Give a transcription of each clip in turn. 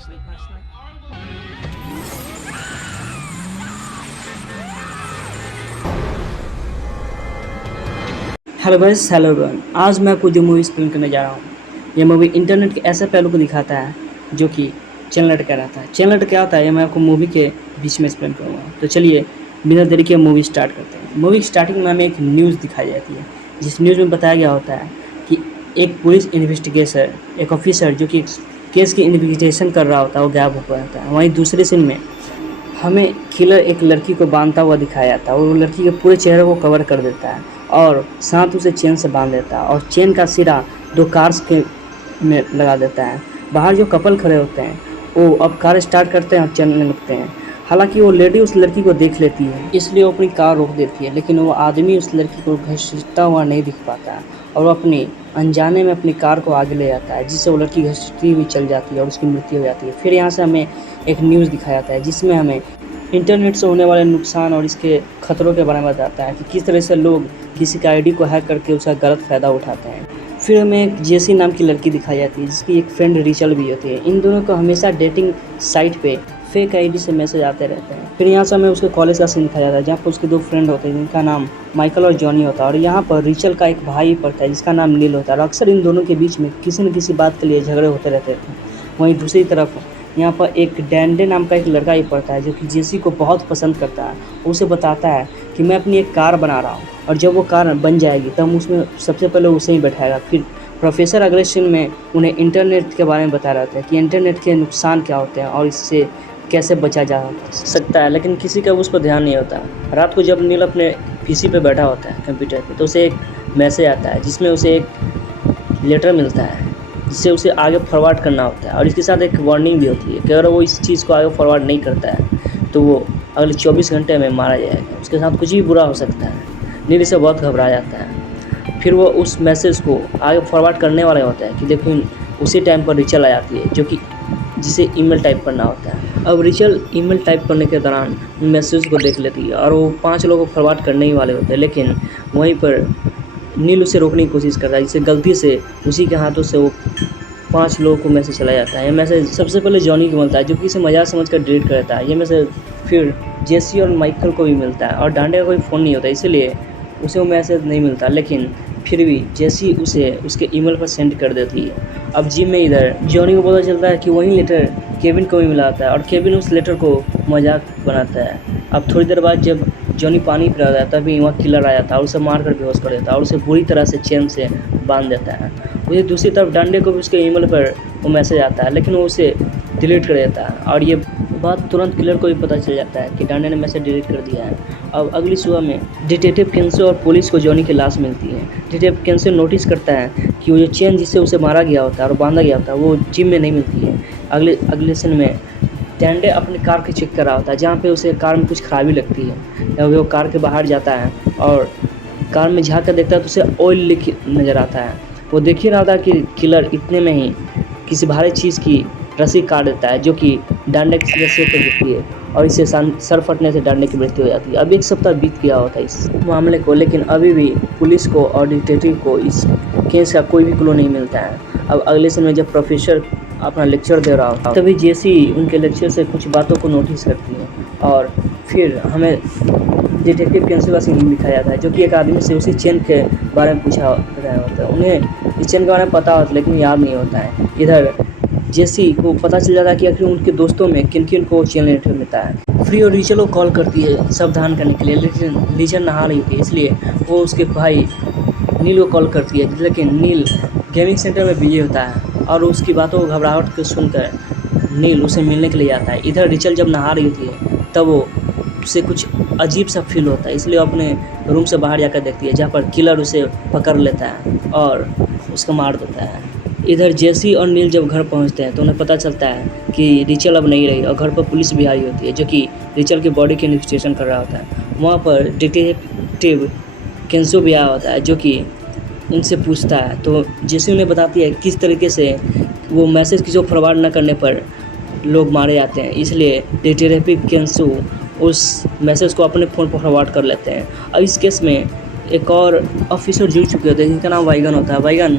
sleep personally. Hello guys, hello everyone. आज मैं आपको जो मूवी एक्सप्लेन करने जा रहा हूँ, ये मूवी इंटरनेट के ऐसे पहलू को दिखाता है जो कि चैनल लट का रहता है। चैनल लट क्या होता है, ये मैं आपको मूवी के बीच में एक्सप्लेन करूँगा। तो चलिए बिना देरी के मूवी स्टार्ट करते हैं। मूवी स्टार्टिंग में हमें एक न्यूज़ दिखाई जाती है, जिस न्यूज़ में बताया गया होता है कि एक पुलिस इन्वेस्टिगेटर, एक ऑफिसर जो कि एक केस की इन्वेस्टिगेशन कर रहा होता है, वो गायब हो गया होता है। वहीं दूसरे सीन में हमें किलर एक लड़की को बांधता हुआ दिखाया जाता है और वो लड़की के पूरे चेहरे को कवर कर देता है और साथ उसे चेन से बांध देता है और चेन का सिरा दो कार्स के में लगा देता है। बाहर जो कपल खड़े होते हैं वो अब कार स्टार्ट करते हैं और चलने लगते हैं। हालांकि वो लेडी उस लड़की को देख लेती है, इसलिए वो अपनी कार रोक देती है, लेकिन वो आदमी उस लड़की को घसीटता हुआ नहीं दिख पाता है और वो अपनी अनजाने में अपनी कार को आगे ले जाता है, जिससे वो लड़की घसीटती हुई चल जाती है और उसकी मृत्यु हो जाती है। फिर यहाँ से हमें एक न्यूज़ दिखाया जाता है जिसमें हमें इंटरनेट से होने वाले नुकसान और इसके खतरों के बारे में बताता है कि किस तरह से लोग किसी का आईडी को हैक करके उसका गलत फ़ायदा उठाते हैं। फिर हमें एक जेसी नाम की लड़की दिखाई जाती है जिसकी एक फ्रेंड रिचल भी होती है। इन दोनों को हमेशा डेटिंग साइट पे फेक आईडी से मैसेज आते रहते हैं। फिर यहाँ से हमें उसके कॉलेज का सीन दिखाया जाता है जहाँ पर उसके दो फ्रेंड होते हैं जिनका नाम माइकल और जॉनी होता है और यहाँ पर रिचल का एक भाई पड़ता है जिसका नाम नील होता है और अक्सर इन दोनों के बीच में किसी न किसी बात के लिए झगड़े होते रहते थे। वहीं दूसरी तरफ यहाँ पर एक डैंडे नाम का एक लड़का ही पड़ता है जो कि जेसी को बहुत पसंद करता है। उसे बताता है कि मैं अपनी एक कार बना रहा हूँ और जब वो कार बन जाएगी तब उसमें सबसे पहले उसे ही बैठाएगा। फिर प्रोफेसर अगले सीन में उन्हें इंटरनेट के बारे में बता रहा था कि इंटरनेट के नुकसान क्या होते हैं और इससे कैसे बचा जा सकता है, लेकिन किसी का उस पर ध्यान नहीं होता। रात को जब नील अपने पीसी पे बैठा होता है कंप्यूटर पे, तो उसे एक मैसेज आता है जिसमें उसे एक लेटर मिलता है जिससे उसे आगे फॉरवर्ड करना होता है और इसके साथ एक वार्निंग भी होती है कि अगर वो इस चीज़ को आगे फॉरवर्ड नहीं करता है तो वो अगले 24 घंटे में मारा जाएगा, उसके साथ कुछ भी बुरा हो सकता है। नील इससे बहुत घबरा जाता है। फिर वो उस मैसेज को आगे फॉरवर्ड करने वाला होता है कि लेकिन उसी टाइम पर रिचल आ जाती है जो कि जिसे ईमेल टाइप करना होता है। अब रिचल ईमेल टाइप करने के दौरान मैसेज को देख लेती है और वो 5 लोगों को फॉरवर्ड करने ही वाले होते हैं, लेकिन वहीं पर नील उसे रोकने की कोशिश करता है जिससे गलती से उसी के हाथों से वो 5 लोगों को मैसेज चला जाता है। ये मैसेज सबसे पहले जॉनी को मिलता है जो कि इसे मजाक समझकर डिलीट कर देता है। ये मैसेज फिर जेसी और माइकल को भी मिलता है और डांडे का कोई फ़ोन नहीं होता इसलिए उसे वो मैसेज नहीं मिलता, लेकिन फिर भी जेसी उसे उसके ईमेल पर सेंड कर देती है। अब जिम में इधर जॉनी को पता चलता है कि वही लेटर केविन को भी मिला होता है और केविन उस लेटर को मजाक बनाता है। अब थोड़ी देर बाद जब जॉनी पानी पी रहा था तभी वहाँ किलर आ जाता है और उसे मार कर बेहोश कर देता है और उसे बुरी तरह से चेन से बांध देता है। वही दूसरी तरफ डांडे को भी उसके ईमेल पर वो मैसेज आता है, लेकिन वो उसे डिलीट कर देता है और ये बात तुरंत किलर को भी पता चल जाता है कि डांडे ने मैसेज डिलीट कर दिया है। अब अगली सुबह में डिटेक्टिव केंसो और पुलिस को जॉनी की लाश मिलती है। डिटेक्टिव केंसो नोटिस करता है कि वो जो चेन जिससे उसे मारा गया होता है और बांधा गया होता है वो जिम में नहीं मिलती है। अगले सीन में डांडे अपनी कार की चेक कर रहा होता है जहाँ पे उसे कार में कुछ खराबी लगती है। जब वो कार के बाहर जाता है और कार में झाँक कर देखता है तो उसे ऑयल लीक नज़र आता है। वो देख ही रहा था कि किलर इतने में ही किसी भारी चीज़ की रस्सी काट देता है जो कि डांडे के सीधे सिर पर गिरती है और इससे सर फटने से डांडे की मृत्यु हो जाती है। अब 1 सप्ताह बीत गया होता है इस मामले को, लेकिन अभी भी पुलिस को और डिटेक्टिव को इस केस का कोई भी क्लू नहीं मिलता है। अब अगले समय जब प्रोफेसर अपना लेक्चर दे रहा होता है तभी जेसी उनके लेक्चर से कुछ बातों को नोटिस करती है और फिर हमें डिटेक्टिव केंसो का सीन दिखाया जाता है जो कि एक आदमी से उसी चेन के बारे में पूछा रहा होता है। उन्हें इस चेन के बारे में पता होता है लेकिन याद नहीं होता है। इधर जेसी को पता चल जाता है कि आखिर उनके दोस्तों में किन किन को चेन लेटर मिलता है। फ्री और रिचल को कॉल करती है सावधान करने के लिए, लेकिन रिचल नहा रही होती है इसलिए वो उसके भाई नील को कॉल करती है, लेकिन नील गेमिंग सेंटर में बिजी होता है और उसकी बातों को घबराहट को सुनकर नील उसे मिलने के लिए जाता है। इधर रिचल जब नहा रही होती है तब वो उसे कुछ अजीब सा फील होता है इसलिए वो अपने रूम से बाहर जाकर देखती है जहाँ पर किलर उसे पकड़ लेता है और उसको मार देता है। इधर जेसी और नील जब घर पहुंचते हैं तो उन्हें पता चलता है कि रिचल अब नहीं रही और घर पर पुलिस भी आई होती है जो कि रिचल की बॉडी की इन्वेस्टिगेशन कर रहा होता है। वहाँ पर डिटेक्टिव केंसो भी आया होता है जो कि उनसे पूछता है तो जेसी उन्हें बताती है किस तरीके से वो मैसेज की जो फॉरवर्ड न करने पर लोग मारे जाते हैं, इसलिए डिटेक्टिव केंसो उस मैसेज को अपने फ़ोन पर फॉरवर्ड कर लेते हैं। अब इस केस में एक और ऑफिसर जुड़ चुके होते हैं जिनका नाम वाइगन होता है। वाइगन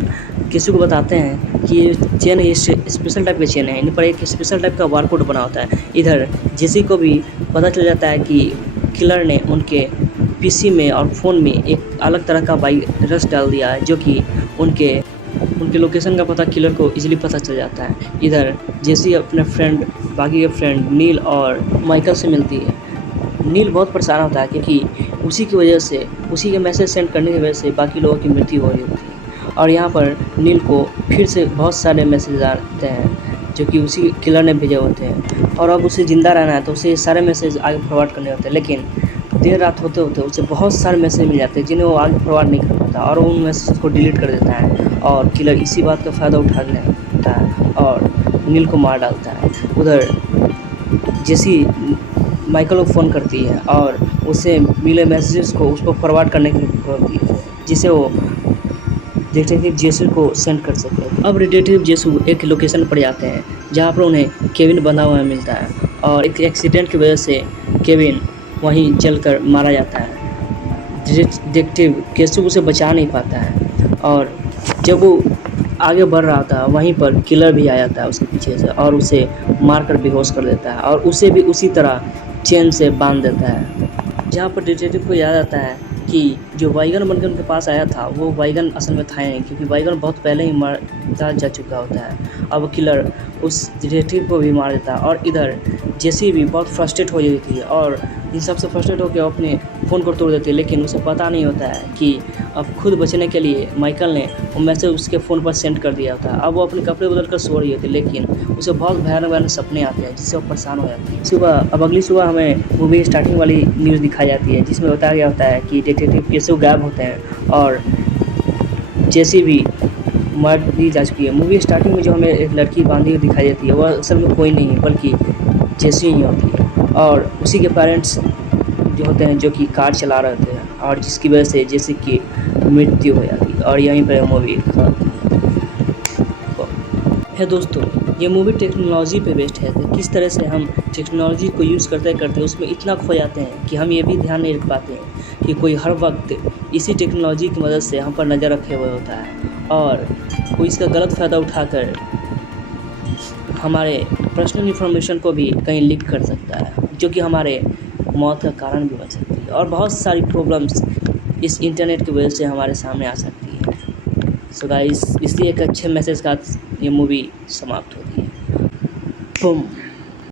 केसु को बताते हैं कि ये चेन ये स्पेशल टाइप का चेन है, इन पर एक स्पेशल टाइप का बारकोड बना होता है। इधर जेसी को भी पता चल जाता है कि किलर ने उनके पीसी में और फ़ोन में एक अलग तरह का वायरस डाल दिया है, जो कि उनके लोकेशन का पता किलर को इजीली पता चल जाता है। इधर जेसी अपने फ्रेंड बाकी के फ्रेंड नील और माइकल से मिलती है। नील बहुत परेशान होता है क्योंकि उसी की वजह से, उसी के मैसेज सेंड करने की वजह से बाकी लोगों की मृत्यु हो रही होती है। और यहाँ पर नील को फिर से बहुत सारे मैसेज आते हैं जो कि उसी किलर ने भेजे होते हैं, और अब उसे ज़िंदा रहना है तो उसे सारे मैसेज आगे फॉरवर्ड करने होते हैं। लेकिन देर रात होते होते उसे बहुत सारे मैसेज मिल जाते हैं जिन्हें वो आगे फॉरवर्ड नहीं कर पाता, और उन मैसेज को डिलीट कर देता है। और किलर इसी बात का फ़ायदा उठा लेता है और नील को मार डालता है। उधर जेसी माइकल को फ़ोन करती है और उसे मिले मैसेजेस को उसको फॉरवर्ड करने के लिए बोलती है, जिसे वो डिटेक्टिव जेसू को सेंड कर सके। अब डिटेक्टिव जेसू एक लोकेशन पर जाते हैं जहाँ पर उन्हें केविन बंधा हुआ मिलता है, और एक एक्सीडेंट की वजह से केविन वहीं जलकर मारा जाता है। डिटेक्टिव केसु उसे बचा नहीं पाता है, और जब वो आगे बढ़ रहा था वहीं पर किलर भी आ जाता है उसके पीछे से और उसे मारकर बेहोश कर देता है, और उसे भी उसी तरह चेन से बांध देता है। जहाँ पर डिटेक्टिव को याद आता है कि जो वाइगन बनकर उनके पास आया था वो वाइगन असल में था नहीं, क्योंकि वाइगन बहुत पहले ही मारा जा चुका होता है। अब किलर उस डिटेक्टिव को भी मार देता है, और इधर जेसी भी बहुत फ्रस्ट्रेट हो जाती है और इन सबसे फ्रस्ट्रेट होकर अपने फ़ोन को तोड़ देती है। लेकिन उसे पता नहीं होता है कि अब खुद बचने के लिए माइकल ने वो मैसेज उसके फ़ोन पर सेंड कर दिया होता है। अब वो अपने कपड़े बदल कर सो रही होती है, लेकिन उसे बहुत भयानक सपने आते हैं जिससे वो परेशान हो जाती है। अब अगली सुबह हमें मूवी स्टार्टिंग वाली न्यूज़ दिखाई जाती है, जिसमें बताया गया होता है कि डिटेक्टिव केसु गायब होते हैं और जेसी भी मर दी जा चुकी है। मूवी स्टार्टिंग में जो हमें एक लड़की बांधी हुई दिखाई देती है वह असल में कोई नहीं है बल्कि जेसी ही होती है, और उसी के पेरेंट्स जो होते हैं जो कि कार चला रहे थे, और जिसकी वजह से जेसी की मृत्यु हो जाती है। और यहीं पर मूवी है। दोस्तों, ये मूवी टेक्नोलॉजी पे बेस्ड है कि किस तरह से हम टेक्नोलॉजी को यूज़ करते करते उसमें इतना खो जाते हैं कि हम ये भी ध्यान नहीं रख पाते हैं कि कोई हर वक्त इसी टेक्नोलॉजी की मदद से हम पर नज़र रखे हुए होता है, और कोई इसका गलत फ़ायदा उठाकर हमारे पर्सनल इन्फॉर्मेशन को भी कहीं लीक कर सकता है, जो कि हमारे मौत का कारण भी बन सकती है। और बहुत सारी प्रॉब्लम्स इस इंटरनेट की वजह से हमारे सामने आ सकती है। सो गाइस, इसलिए एक अच्छे मैसेज का ये मूवी समाप्त होती है। बूम।